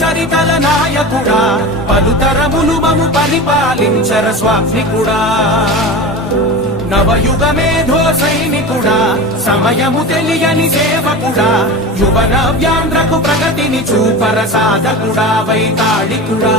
చరితల నాయకుడా పలుతరములు మము పరిపాలించర స్వామికుడా నవయుగ మేధో సైనికుడా సమయము తెలియని సేవకుడా యువ నవ్యాంధ్రకు ప్రగతిని చూపర సాధకుడా వైతాళికుడా